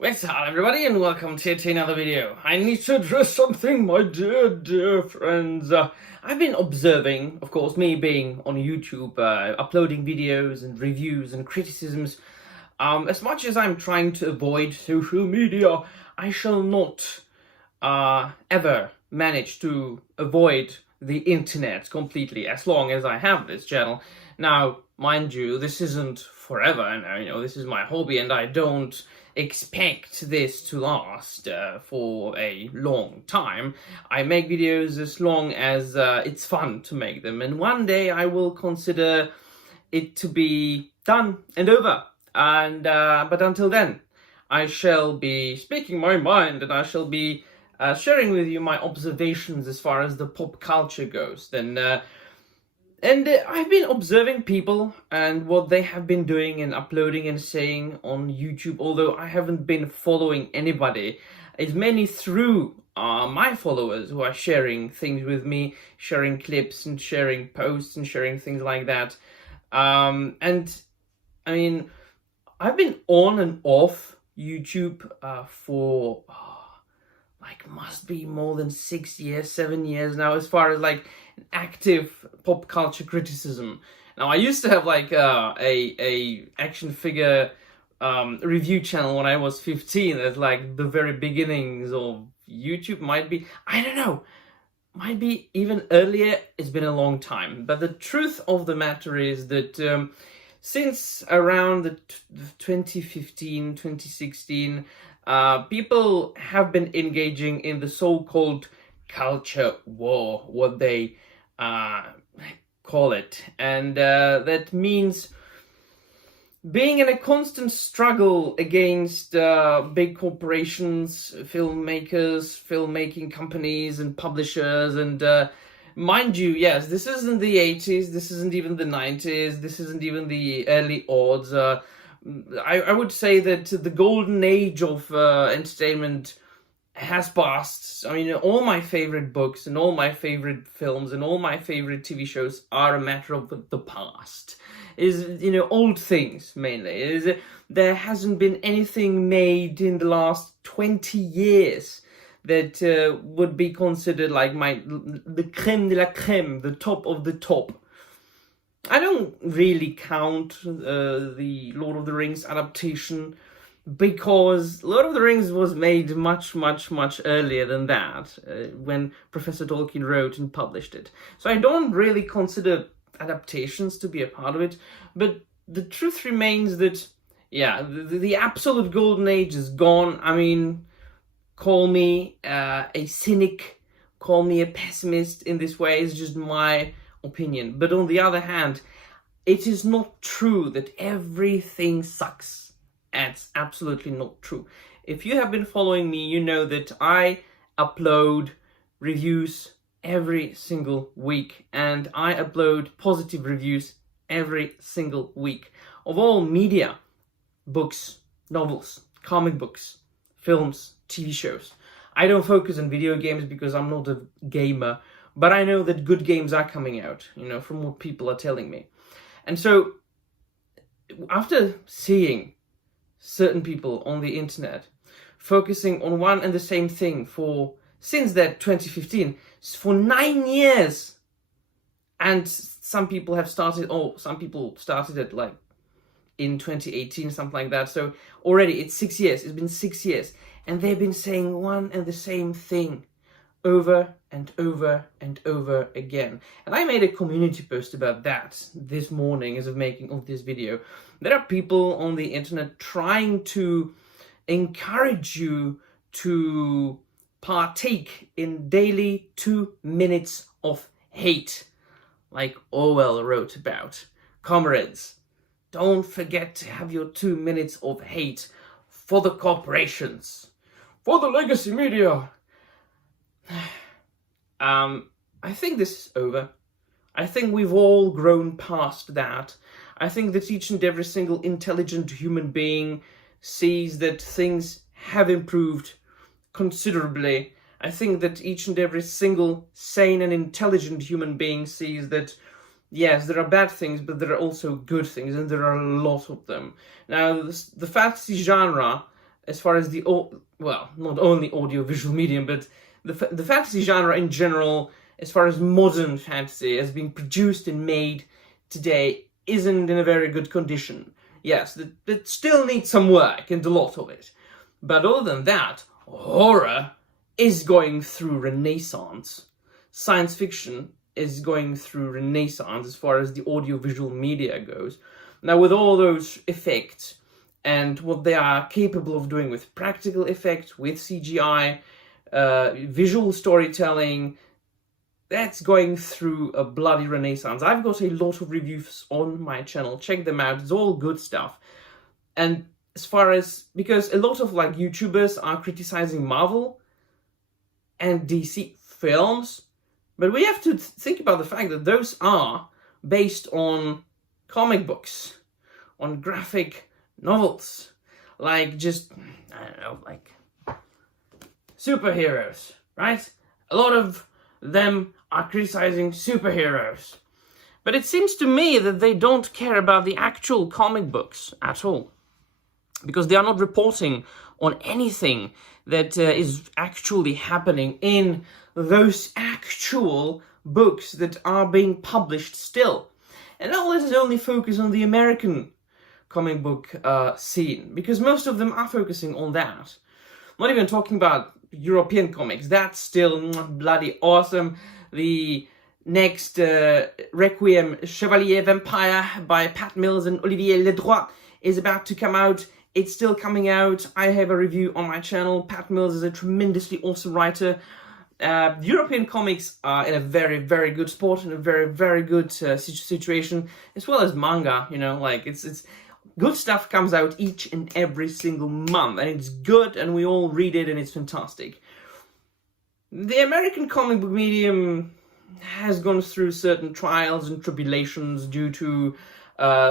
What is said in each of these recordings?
What's up, everybody, and welcome to another video. I need to address something, my dear friends. I've been observing, of course, me being on YouTube, uploading videos and reviews and criticisms. As much as I'm trying to avoid social media, I shall not ever manage to avoid the internet completely as long as I have this channel. Now, mind you, this isn't forever, and this is my hobby, and I don't expect this to last for a long time. I make videos as long as it's fun to make them, and one day I will consider it to be done and over. And but until then, I shall be speaking my mind, and I shall be sharing with you my observations as far as the pop culture goes. And I've been observing people and what they have been doing and uploading and saying on YouTube, although I haven't been following anybody. It's mainly through my followers who are sharing things with me, sharing clips and sharing posts and sharing things like that. And I mean, I've been on and off YouTube for must be more than 6 years, 7 years now, as far as like active pop culture criticism. Now, I used to have like a action figure review channel when I was 15 at like the very beginnings of YouTube. Might be, I don't know, might be even earlier. It's been a long time, but the truth of the matter is that since around the 2015, 2016, people have been engaging in the so-called culture war, what they call it. And that means being in a constant struggle against big corporations, filmmakers, filmmaking companies and publishers. And mind you, yes, this isn't the 80s, this isn't even the 90s, this isn't even the early odds. I would say that the golden age of entertainment has passed. I mean, all my favorite books and all my favorite films and all my favorite TV shows are a matter of the past. Old things mainly. There hasn't been anything made in the last 20 years that would be considered like the creme de la creme, the top of the top. I don't really count the Lord of the Rings adaptation, because Lord of the Rings was made much earlier than that, when Professor Tolkien wrote and published it. So I don't really consider adaptations to be a part of it, but the truth remains that, yeah, the absolute golden age is gone. I mean, call me a cynic, call me a pessimist in this way, it's just my opinion. But on the other hand, it is not true that everything sucks. That's absolutely not true. If you have been following me, you know that I upload reviews every single week, and I upload positive reviews every single week of all media, books, novels, comic books, films, TV shows. I don't focus on video games because I'm not a gamer, but I know that good games are coming out, from what people are telling me. And so, after seeing certain people on the internet focusing on one and the same thing since that 2015, for 9 years, and some people started it like in 2018, something like that. So already it's 6 years. It's been 6 years, and they've been saying one and the same thing over and over and over again. And I made a community post about that this morning as of making of this video. There are people on the internet trying to encourage you to partake in daily 2 minutes of hate, like Orwell wrote about. Comrades, don't forget to have your 2 minutes of hate for the corporations, for the legacy media. I think this is over. I think we've all grown past that. I think that each and every single intelligent human being sees that things have improved considerably. I think that each and every single sane and intelligent human being sees that, yes, there are bad things, but there are also good things, and there are a lot of them. Now, the fantasy genre as far as the, well, not only audio-visual medium, but the fantasy genre in general, as far as modern fantasy has been produced and made today, isn't in a very good condition. Yes, it still needs some work, and a lot of it. But other than that, horror is going through renaissance. Science fiction is going through renaissance as far as the audio-visual media goes. Now, with all those effects and what they are capable of doing with practical effects, with CGI, visual storytelling, that's going through a bloody renaissance. I've got a lot of reviews on my channel. Check them out. It's all good stuff. And as far as, because a lot of like YouTubers are criticizing Marvel and DC films, but we have to think about the fact that those are based on comic books, on graphic novels, like just, I don't know, like superheroes, right? A lot of them are criticizing superheroes. But it seems to me that they don't care about the actual comic books at all, because they are not reporting on anything that is actually happening in those actual books that are being published still. And now let us only focus on the American comic book scene, because most of them are focusing on that. Not even talking about European comics. That's still bloody awesome. The next Requiem Chevalier Vampire by Pat Mills and Olivier Ledroit is about to come out. It's still coming out. I have a review on my channel. Pat Mills is a tremendously awesome writer. European comics are in a very, very good spot, in a very, very good situation, as well as manga, you know, like it's good stuff comes out each and every single month, and it's good, and we all read it, and it's fantastic. The American comic book medium has gone through certain trials and tribulations due to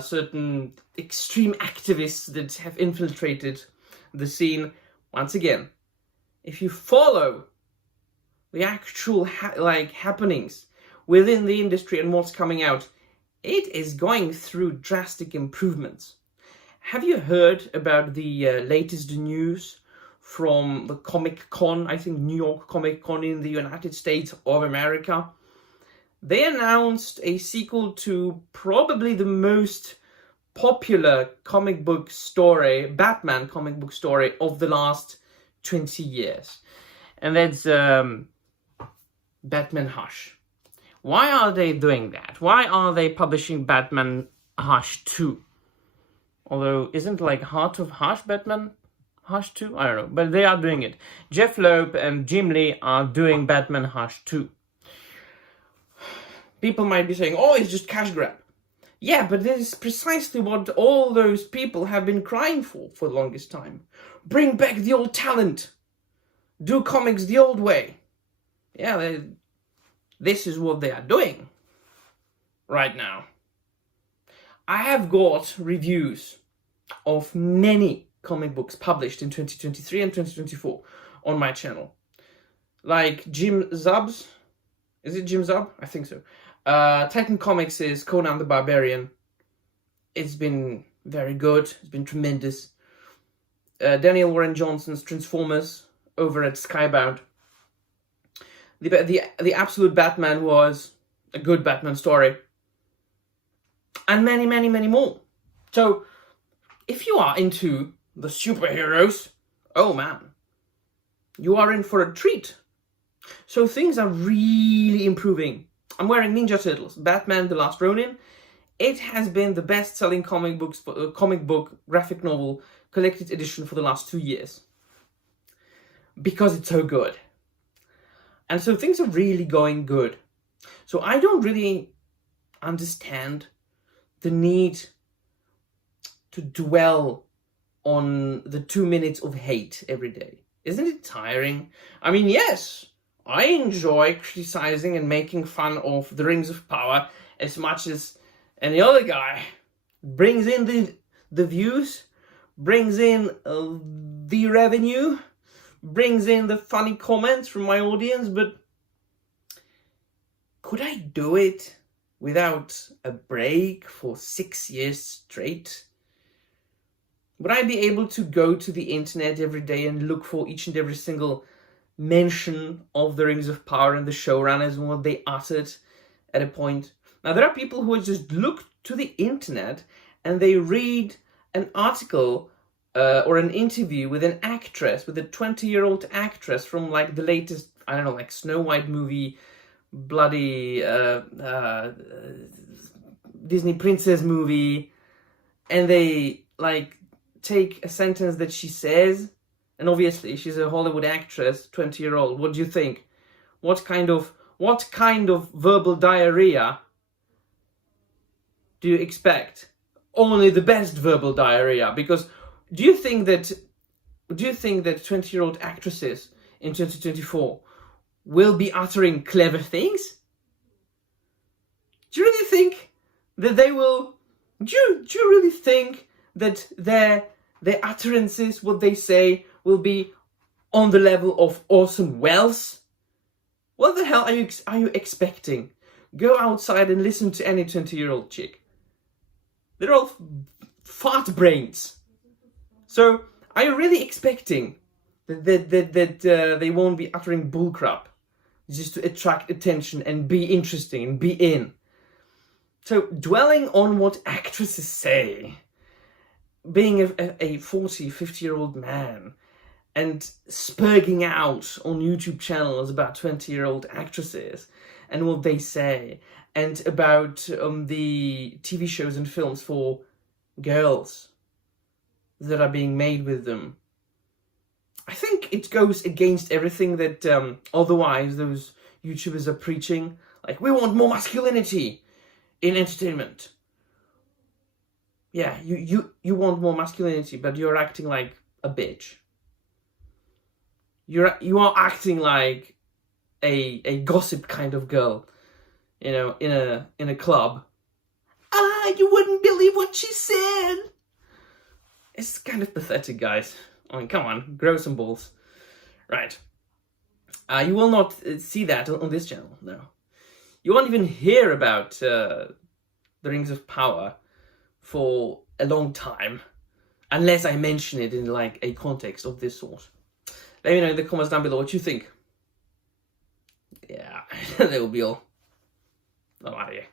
certain extreme activists that have infiltrated the scene. Once again, if you follow the actual happenings within the industry and what's coming out, it is going through drastic improvements. Have you heard about the latest news from the Comic Con, I think New York Comic Con in the United States of America? They announced a sequel to probably the most popular comic book story, Batman comic book story of the last 20 years. And that's Batman Hush. Why are they doing that? Why are they publishing Batman Hush 2? Although, isn't like Heart of Hush Batman Hush 2? I don't know, but they are doing it. Jeff Loeb and Jim Lee are doing Batman Hush 2. People might be saying, oh, it's just cash grab. Yeah, but this is precisely what all those people have been crying for the longest time. Bring back the old talent. Do comics the old way. Yeah, this is what they are doing right now. I have got reviews of many comic books published in 2023 and 2024 on my channel. Like Jim Zub's, is it Jim Zub? I think so. Titan Comics' Conan the Barbarian. It's been very good. It's been tremendous. Daniel Warren Johnson's Transformers over at Skybound. The Absolute Batman was a good Batman story. And many, many, many more. So, if you are into the superheroes, oh man, you are in for a treat. So things are really improving. I'm wearing Ninja Turtles, Batman The Last Ronin. It has been the best-selling comic book graphic novel collected edition for the last 2 years. Because it's so good. And so things are really going good. So I don't really understand the need to dwell on the 2 minutes of hate every day. Isn't it tiring? I mean, yes, I enjoy criticizing and making fun of the Rings of Power as much as any other guy. Brings in the views, brings in the revenue, brings in the funny comments from my audience, but could I do it without a break for 6 years straight? Would I be able to go to the internet every day and look for each and every single mention of the Rings of Power and the showrunners and what they uttered at a point? Now, there are people who just look to the internet and they read an article or an interview with an actress, with a 20-year-old actress from like the latest, I don't know, like Snow White movie, bloody Disney princess movie, and they like take a sentence that she says, and obviously she's a Hollywood actress, 20-year-old. What do you think? What kind of verbal diarrhea do you expect? Only the best verbal diarrhea. Because do you think that 20-year-old actresses in 2024 will be uttering clever things? Do you really think that they will? Do you really think that their utterances, what they say, will be on the level of Orson Welles? What the hell are you expecting? Go outside and listen to any 20-year-old chick. They're all fart brains. So are you really expecting that they won't be uttering bullcrap just to attract attention and be interesting and be in? So dwelling on what actresses say, being a 40, 50-year-old man and spurging out on YouTube channels about 20-year-old actresses and what they say, and about the TV shows and films for girls that are being made with them, I think it goes against everything that otherwise those YouTubers are preaching. Like, we want more masculinity in entertainment. Yeah, you want more masculinity, but you're acting like a bitch. You are acting like a gossip kind of girl, you know, in a club. You wouldn't believe what she said. It's kind of pathetic, guys. I mean, come on, grow some balls. Right. You will not see that on this channel, no. You won't even hear about the Rings of Power for a long time, unless I mention it in like a context of this sort. Let me know in the comments down below what you think. Yeah, that will be all. I'm out of here.